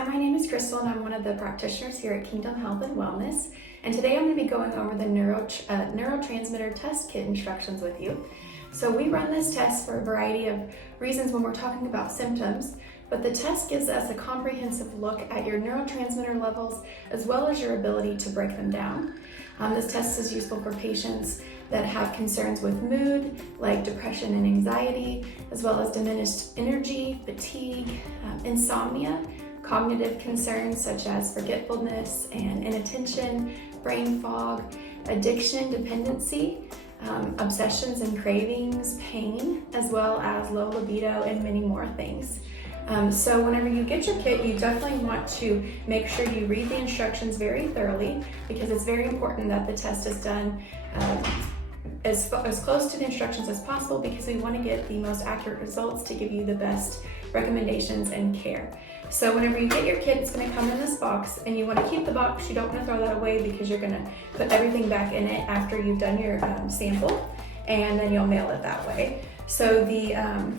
Hi, my name is Crystal and I'm one of the practitioners here at Kingdom Health and Wellness. And today I'm going to be going over the Neurotransmitter Test Kit instructions with you. So we run this test for a variety of reasons when we're talking about symptoms, but the test gives us a comprehensive look at your neurotransmitter levels as well as your ability to break them down. This test is useful for patients that have concerns with mood, like depression and anxiety, as well as diminished energy, fatigue, insomnia, cognitive concerns such as forgetfulness and inattention, brain fog, addiction, dependency, obsessions and cravings, pain, as well as low libido and many more things. So whenever you get your kit, you definitely want to make sure you read the instructions very thoroughly, because it's very important that the test is done as close to the instructions as possible, because we want to get the most accurate results to give you the best recommendations and care. So whenever you get your kit, it's going to come in this box, and you want to keep the box. You don't want to throw that away because you're going to put everything back in it after you've done your sample, and then you'll mail it that way. So the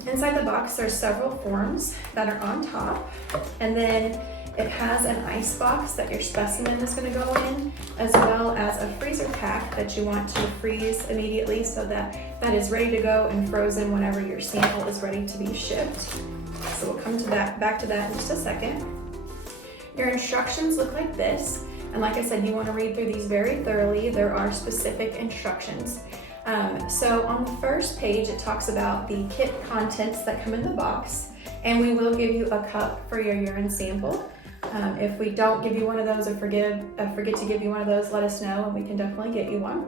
inside the box, there's several forms that are on top, and then it has an ice box that your specimen is going to go in, as well as a freezer pack that you want to freeze immediately so that that is ready to go and frozen whenever your sample is ready to be shipped. So we'll come to back to that in just a second. Your instructions look like this, and like I said, you want to read through these very thoroughly. There are specific instructions. So on the first page, it talks about the kit contents that come in the box, and we will give you a cup for your urine sample. If we don't give you one of those or forget to give you one of those, let us know and we can definitely get you one.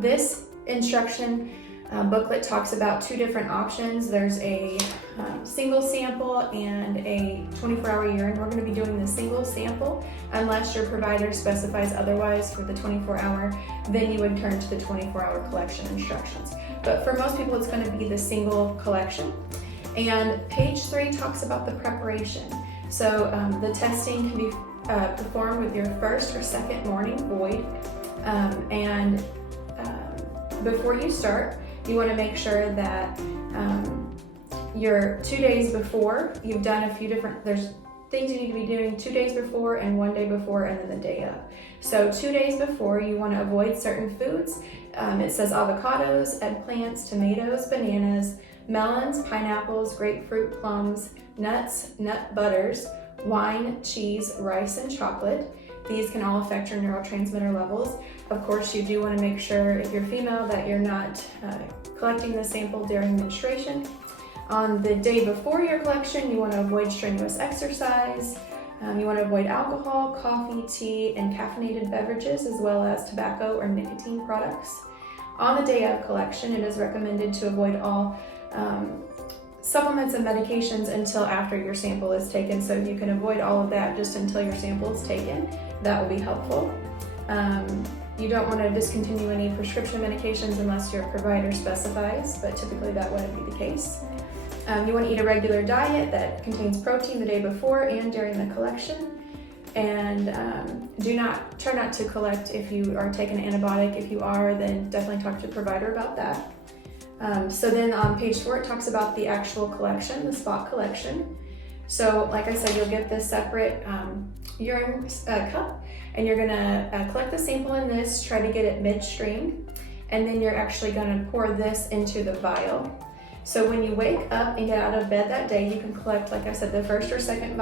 This instruction booklet talks about two different options. There's a single sample and a 24-hour urine. We're going to be doing the single sample unless your provider specifies otherwise for the 24-hour, then you would turn to the 24-hour collection instructions. But for most people, it's going to be the single collection. And page 3 talks about the preparation. So the testing can be performed with your first or second morning void. And before you start, you want to make sure that you're 2 days before, you've done a few different, there's things you need to be doing 2 days before and 1 day before and then the day of. So 2 days before, you want to avoid certain foods. It says avocados, eggplants, tomatoes, bananas, melons, pineapples, grapefruit, plums, nuts, nut butters, wine, cheese, rice, and chocolate. These can all affect your neurotransmitter levels. Of course, you do want to make sure, if you're female, that you're not collecting the sample during menstruation. On the day before your collection, you want to avoid strenuous exercise. You want to avoid alcohol, coffee, tea, and caffeinated beverages, as well as tobacco or nicotine products. On the day of collection, it is recommended to avoid all supplements and medications until after your sample is taken. So if you can avoid all of that just until your sample is taken, that will be helpful. You don't want to discontinue any prescription medications unless your provider specifies, but typically that wouldn't be the case. You want to eat a regular diet that contains protein the day before and during the collection. And try not to collect if you are taking an antibiotic. If you are, then definitely talk to your provider about that. So then on page 4, it talks about the actual collection, the spot collection. So like I said, you'll get this separate urine cup, and you're gonna collect the sample in this, try to get it midstream, and then you're actually gonna pour this into the vial. So when you wake up and get out of bed that day, you can collect, like I said, the first or second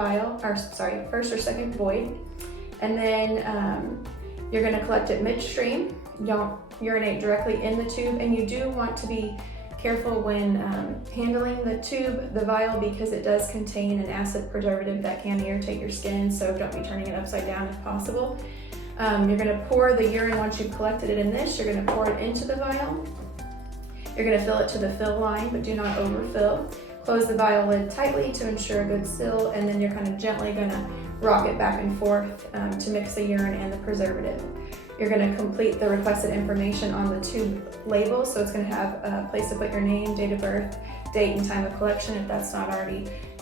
void, and then you're gonna collect it midstream. You don't urinate directly in the tube, and you do want to be careful when handling the tube, the vial, because it does contain an acid preservative that can irritate your skin, so don't be turning it upside down if possible. You're going to pour the urine once you've collected it in this. You're going to pour it into the vial. You're going to fill it to the fill line, but do not overfill. Close the vial lid tightly to ensure a good seal, and then you're kind of gently going to rock it back and forth to mix the urine and the preservative. You're going to complete the requested information on the tube label, so it's going to have a place to put your name, date of birth, date and time of collection.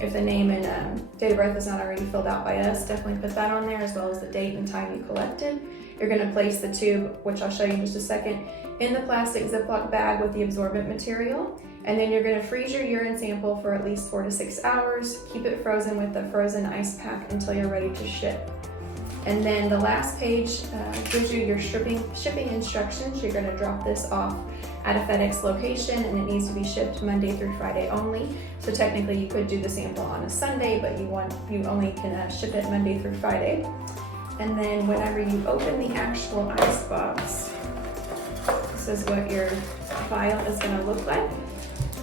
If the name and date of birth is not already filled out by us, definitely put that on there, as well as the date and time you collected. You're going to place the tube, which I'll show you in just a second, in the plastic Ziploc bag with the absorbent material, And then you're gonna freeze your urine sample for at least 4 to 6 hours. Keep it frozen with the frozen ice pack until you're ready to ship. And then the last page gives you your shipping instructions. You're gonna drop this off at a FedEx location, and it needs to be shipped Monday through Friday only. So technically you could do the sample on a Sunday, but you only can ship it Monday through Friday. And then whenever you open the actual ice box, this is what your vial is gonna look like,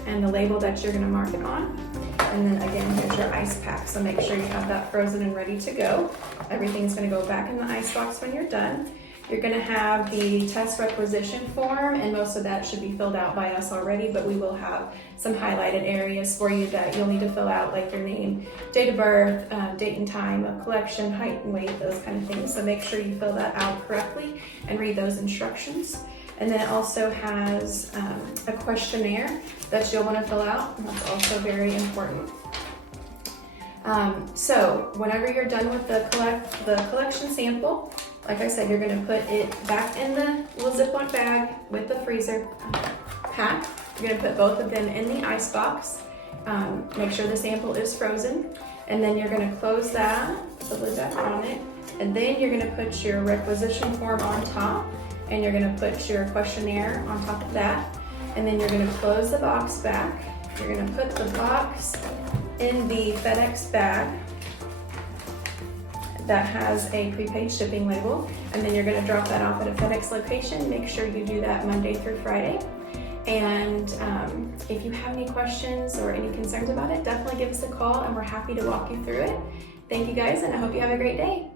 and the label that you're gonna mark it on. And then again, here's your ice pack. So make sure you have that frozen and ready to go. Everything's gonna go back in the ice box when you're done. You're gonna have the test requisition form, and most of that should be filled out by us already, but we will have some highlighted areas for you that you'll need to fill out, like your name, date of birth, date and time of collection, height and weight, those kind of things. So make sure you fill that out correctly and read those instructions. And then it also has a questionnaire that you'll want to fill out, and that's also very important. So whenever you're done with the collection sample, like I said, you're going to put it back in the little Ziploc bag with the freezer pack. You're going to put both of them in the ice box. Make sure the sample is frozen, and then you're going to close that, put the lid back on it, and then you're going to put your requisition form on top, and you're going to put your questionnaire on top of that, and then you're going to close the box back. You're going to put the box in the FedEx bag that has a prepaid shipping label, and then you're going to drop that off at a FedEx location. Make sure you do that Monday through Friday. And if you have any questions or any concerns about it, definitely give us a call, and we're happy to walk you through it. Thank you guys, and I hope you have a great day.